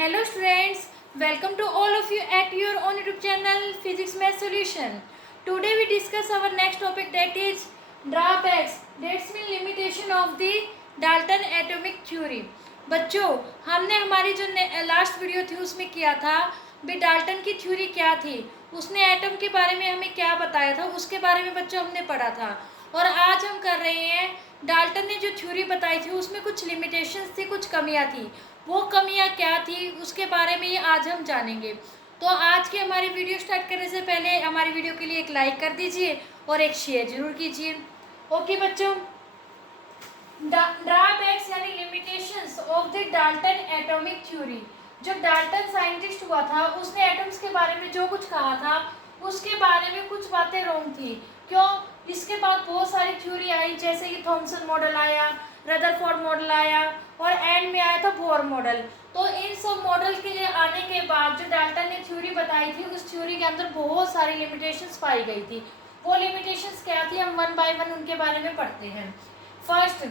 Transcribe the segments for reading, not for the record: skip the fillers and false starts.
Hello students, welcome to all of you at your own YouTube channel Physics Math Solution. Today we discuss our next topic, that is drawbacks, that's mean limitation of the Dalton atomic theory. बच्चों, हमने हमारी जो last video थी उसमें किया था भी Dalton की थ्योरी क्या थी, उसने एटम के बारे में हमें क्या बताया था, उसके बारे में बच्चों हमने पढ़ा था। और आज हम कर रहे हैं डाल्टन ने जो थ्योरी बताई थी उसमें कुछ लिमिटेशंस थी, कुछ कमियां थी। वो कमियां क्या थी उसके बारे में ही आज हम जानेंगे। तो आज की हमारी वीडियो स्टार्ट करने से पहले हमारी वीडियो के लिए एक लाइक कर दीजिए और एक शेयर जरूर कीजिए। ओके बच्चों, ड्रॉबैक्स यानी limitations of the Dalton atomic theory. जो डाल्टन साइंटिस्ट हुआ था उसने एटम्स के बारे में जो कुछ कहा था उसके बारे में कुछ बातें रॉन्ग थी। क्यों? इसके बाद बहुत सारी थ्योरी आई, जैसे कि थॉमसन मॉडल आया, रदरफोर्ड मॉडल आया और एंड में आया था बोर मॉडल। तो इन सब मॉडल के आने के बाद जो डाल्टन ने थ्योरी बताई थी उस थ्योरी के अंदर बहुत सारी लिमिटेशंस पाई गई थी। वो लिमिटेशंस क्या थी, हम वन बाय वन उनके बारे में पढ़ते हैं। फर्स्ट,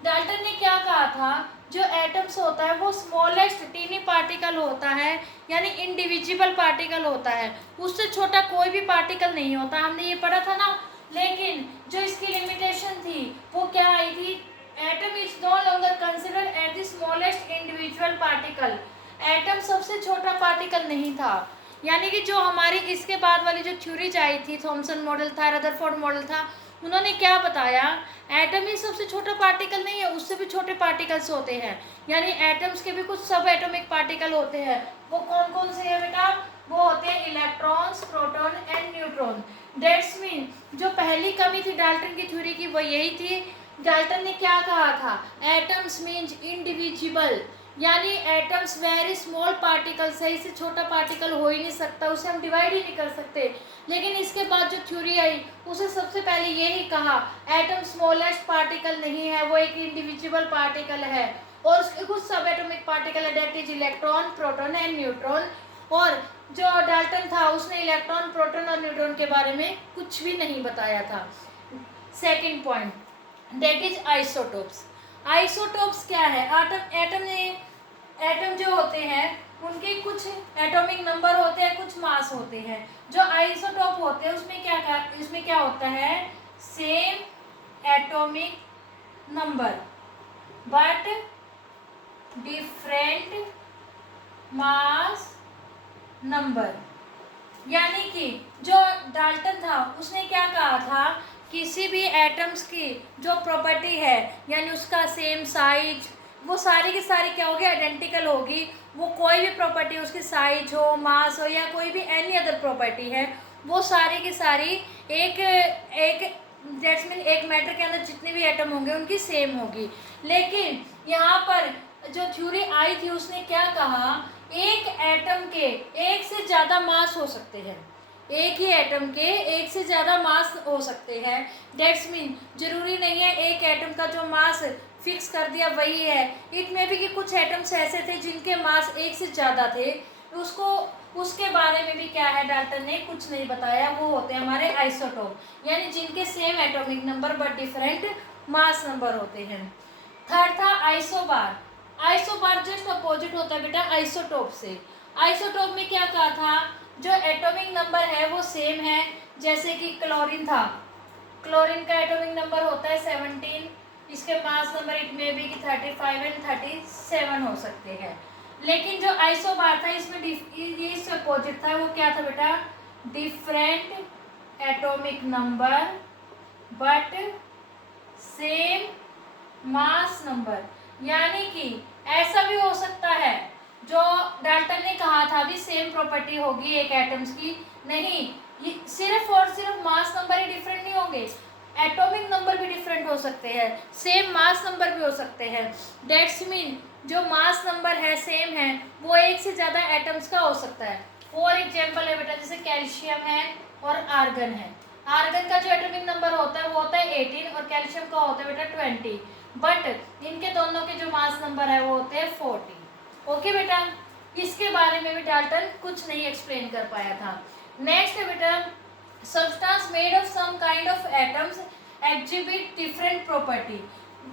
डाल्टन ने क्या कहा था, जो एटम्स होता है वो स्मॉलेस्ट टीनी पार्टिकल होता है, यानी इनडिविजिबल पार्टिकल होता है, उससे छोटा कोई भी पार्टिकल नहीं होता। हमने ये पढ़ा था ना। लेकिन जो इसकी लिमिटेशन थी वो क्या आई थी, atom is no longer considered as the smallest individual particle. Atom सबसे छोटा पार्टिकल नहीं था। यानी कि जो हमारी इसके बाद वाली जो थ्योरीज आई थी, थॉमसन मॉडल था, रदरफोर्ड मॉडल था, उन्होंने क्या बताया, एटम ही सबसे छोटा पार्टिकल नहीं है, उससे भी छोटे पार्टिकल्स होते हैं। यानी एटम्स के भी कुछ सब एटॉमिक पार्टिकल होते हैं। वो कौन कौन से हैं बेटा? वो होते हैं electrons, proton and neutron. That's mean जो पहली कमी थी डाल्टन की थ्योरी की वो यही थी। डाल्टन ने क्या कहा था, एटम्स मीन्स इंडिविजिबल, यानी एटम्स वेरी स्मॉल पार्टिकल, सही से छोटा पार्टिकल हो ही नहीं सकता, उसे हम डिवाइड ही नहीं कर सकते। लेकिन इसके बाद जो थ्योरी आई उसे सबसे पहले यही कहा, एटम स्मॉलेस्ट पार्टिकल नहीं है, वो एक इंडिविजुअल पार्टिकल है और उसके कुछ सब एटॉमिक पार्टिकल है, that is electron, proton and neutron. और जो डाल्टन था उसने इलेक्ट्रॉन, प्रोटॉन और न्यूट्रॉन के बारे में कुछ भी नहीं बताया था। Second point, that is isotopes. Isotopes क्या है? एटम जो होते हैं उनके कुछ एटॉमिक नंबर होते हैं, कुछ मास होते हैं। जो आइसोटोप होते हैं उसमें क्या होता है, same atomic number but different mass number. यानी कि जो डाल्टन था उसने क्या कहा था, किसी भी एटम्स की जो प्रॉपर्टी है यानी उसका सेम साइज, वो सारी की सारी क्या होगी, आइडेंटिकल होगी। वो कोई भी प्रॉपर्टी, उसकी साइज हो, मास हो या कोई भी एनी अदर प्रॉपर्टी है, वो सारी की सारी एक दैट्स मीन एक मैटर के अंदर जितने भी एटम होंगे उनकी सेम होगी। लेकिन यहाँ पर जो थ्योरी आई थी उसने क्या कहा, एक एटम के एक से ज़्यादा मास हो सकते हैं, एक ही एटम के एक से ज़्यादा मास हो सकते हैं। डेट्स मीन जरूरी नहीं है एक एटम का जो मास फिक्स कर दिया वही है। इट में भी कि कुछ एटम्स ऐसे थे जिनके मास एक से ज़्यादा थे, उसके बारे में भी क्या है, डाल्टन ने कुछ नहीं बताया। वो होते हैं हमारे आइसोटोप, यानी जिनके same atomic number but different mass number होते हैं। थर्ड था आइसोबार। आइसोबार जस्ट अपोजिट होता है बेटा आइसोटोप से। आइसोटोप में क्या कहा था, जो एटॉमिक नंबर है वो सेम है। जैसे कि क्लोरीन था, क्लोरीन का एटॉमिक नंबर होता है 17, इसके मास नंबर इट में भी कि 35 एंड 37 हो सकते हैं। लेकिन जो आइसोबार था इसमें इससे अपोजिट था, वो क्या था बेटा, different atomic number but same mass number. यानी कि ऐसा भी हो सकता है, जो डाल्टन ने कहा था भी सेम प्रॉपर्टी होगी एक एटम्स की, नहीं, ये सिर्फ और सिर्फ मास नंबर ही डिफरेंट नहीं होंगे, एटॉमिक नंबर भी डिफरेंट हो सकते हैं, सेम मास नंबर भी हो सकते हैं। दैट्स मीन जो मास नंबर है सेम है वो एक से ज़्यादा एटम्स का हो सकता है। फॉर एग्जाम्पल है बेटा, जैसे कैल्शियम है और आर्गन है। आर्गन का जो एटॉमिक नंबर होता है वो होता है 18 और कैल्शियम का होता है बेटा 20, बट इनके दोनों के जो मास नंबर है वो होते हैं 40। ओके बेटा, इसके बारे में भी डाल्टन कुछ नहीं एक्सप्लेन कर पाया था। नेक्स्ट है बेटा, substance made of some kind of atoms exhibit different property.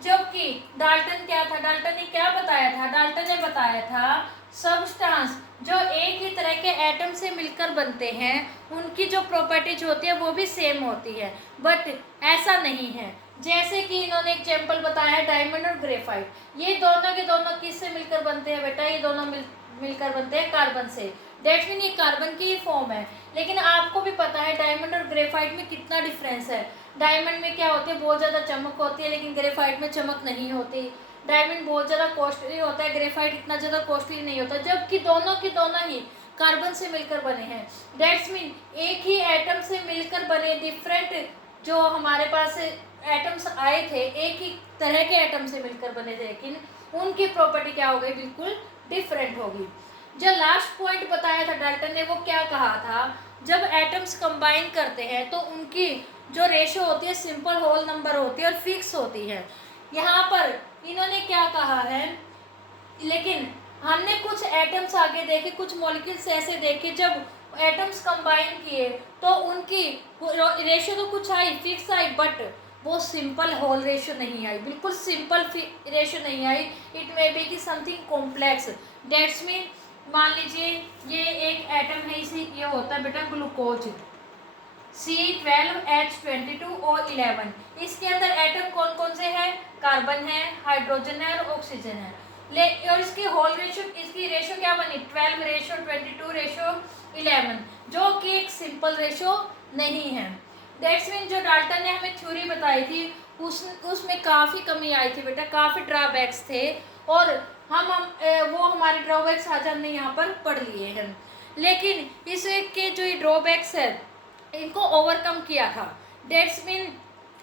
जबकि डाल्टन क्या था, डाल्टन ने क्या बताया था, डाल्टन ने बताया था सबस्टांस जो एक ही तरह के एटम से मिलकर बनते हैं उनकी जो प्रॉपर्टीज होती है वो भी सेम होती है, बट ऐसा नहीं है। जैसे कि इन्होंने एग्जाम्पल बताया है डायमंड और ग्रेफाइट, ये दोनों के दोनों किससे मिलकर बनते हैं बेटा, ये दोनों मिलकर बनते हैं कार्बन से। डेट्स मीन ये कार्बन की ही फॉर्म है। लेकिन आपको भी पता है डायमंड और ग्रेफाइट में कितना डिफरेंस है। डायमंड में क्या होती है, बहुत ज़्यादा चमक होती है, लेकिन ग्रेफाइट में चमक नहीं होती। डायमंड बहुत ज़्यादा कॉस्टली होता है, ग्रेफाइट इतना ज़्यादा कॉस्टली नहीं होता, जबकि दोनों के दोनों ही कार्बन से मिलकर बने हैं। डेट्स मीन एक ही एटम से मिलकर बने डिफरेंट जो हमारे पास एटम्स आए थे, एक ही तरह के एटम से मिलकर बने थे, लेकिन उनकी प्रॉपर्टी क्या हो गई, बिल्कुल डिफरेंट होगी। जो लास्ट पॉइंट बताया था डाल्टन ने, वो क्या कहा था, जब एटम्स कंबाइन करते हैं तो उनकी जो रेशो होती है सिंपल होल नंबर होती है और फिक्स होती है। यहाँ पर इन्होंने क्या कहा है, लेकिन हमने कुछ एटम्स आगे देखे, कुछ मॉलिक्यूल्स ऐसे देखे जब एटम्स कंबाइन किए तो उनकी रेशो तो कुछ आई, फिक्स आई, बट वो सिंपल होल रेशो नहीं आई, बिल्कुल सिंपल रेशो नहीं आई। इट मे बी की समथिंग कॉम्प्लेक्स। डेट्स मीन मान लीजिए ये एक एटम है, इसे ये होता है बेटा ग्लूकोज C12H22O11। इसके अंदर एटम कौन कौन से हैं, कार्बन है, हाइड्रोजन है और ऑक्सीजन है। और इसकी होल रेशो, इसकी रेशो क्या बनी, 12:22:11, जो कि एक सिंपल रेशो नहीं है। दैट्स मीन जो डाल्टन ने हमें थ्योरी बताई थी उसमें काफ़ी कमी आई थी बेटा, काफ़ी ड्रॉबैक्स थे, और वो हमारे ड्रॉबैक्स आज हमने यहाँ पर पढ़ लिए हैं। लेकिन इसके जो ये ड्रॉबैक्स है इनको ओवरकम किया था। डेट्स मीन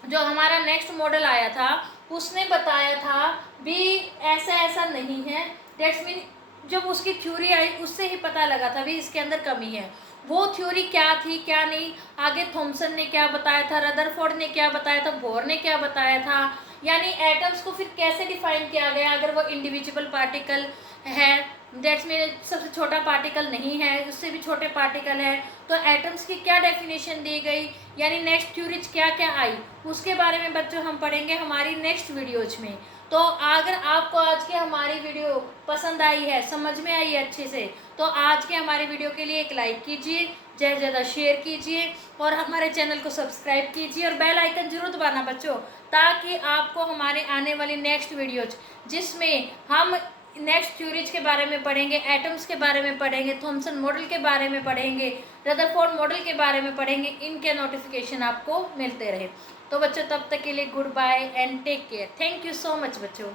जो हमारा नेक्स्ट मॉडल आया था उसने बताया था भी ऐसा ऐसा नहीं है। डेट्स मीन जब उसकी थ्योरी आई उससे ही पता लगा था भी इसके अंदर कमी है। वो थ्योरी क्या थी क्या नहीं, आगे थॉमसन ने क्या बताया था, रदरफोर्ड ने क्या बताया था, बोर ने क्या बताया था, यानी एटम्स को फिर कैसे डिफाइन किया गया अगर वो इंडिविजुअल पार्टिकल है, दैट्स मीन सबसे छोटा पार्टिकल नहीं है, उससे भी छोटे पार्टिकल है, तो एटम्स की क्या डेफिनेशन दी गई, यानी नेक्स्ट थ्योरीज क्या क्या आई, उसके बारे में बच्चों हम पढ़ेंगे हमारी नेक्स्ट वीडियोज में। तो अगर आपको आज की हमारी वीडियो पसंद आई है, समझ में आई है अच्छे से, तो आज के हमारी वीडियो के लिए एक लाइक कीजिए, ज़्यादा से ज़्यादा शेयर कीजिए और हमारे चैनल को सब्सक्राइब कीजिए और बेल आइकन जरूर दबाना बच्चों, ताकि आपको हमारे आने वाली नेक्स्ट वीडियोज जिसमें हम नेक्स्ट थ्योरीज के बारे में पढ़ेंगे, एटम्स के बारे में पढ़ेंगे, थॉमसन मॉडल के बारे में पढ़ेंगे, रदरफोर्ड मॉडल के बारे में पढ़ेंगे, इनके नोटिफिकेशन आपको मिलते रहे। तो बच्चों तब तक के लिए goodbye and take care. Thank you so much बच्चों।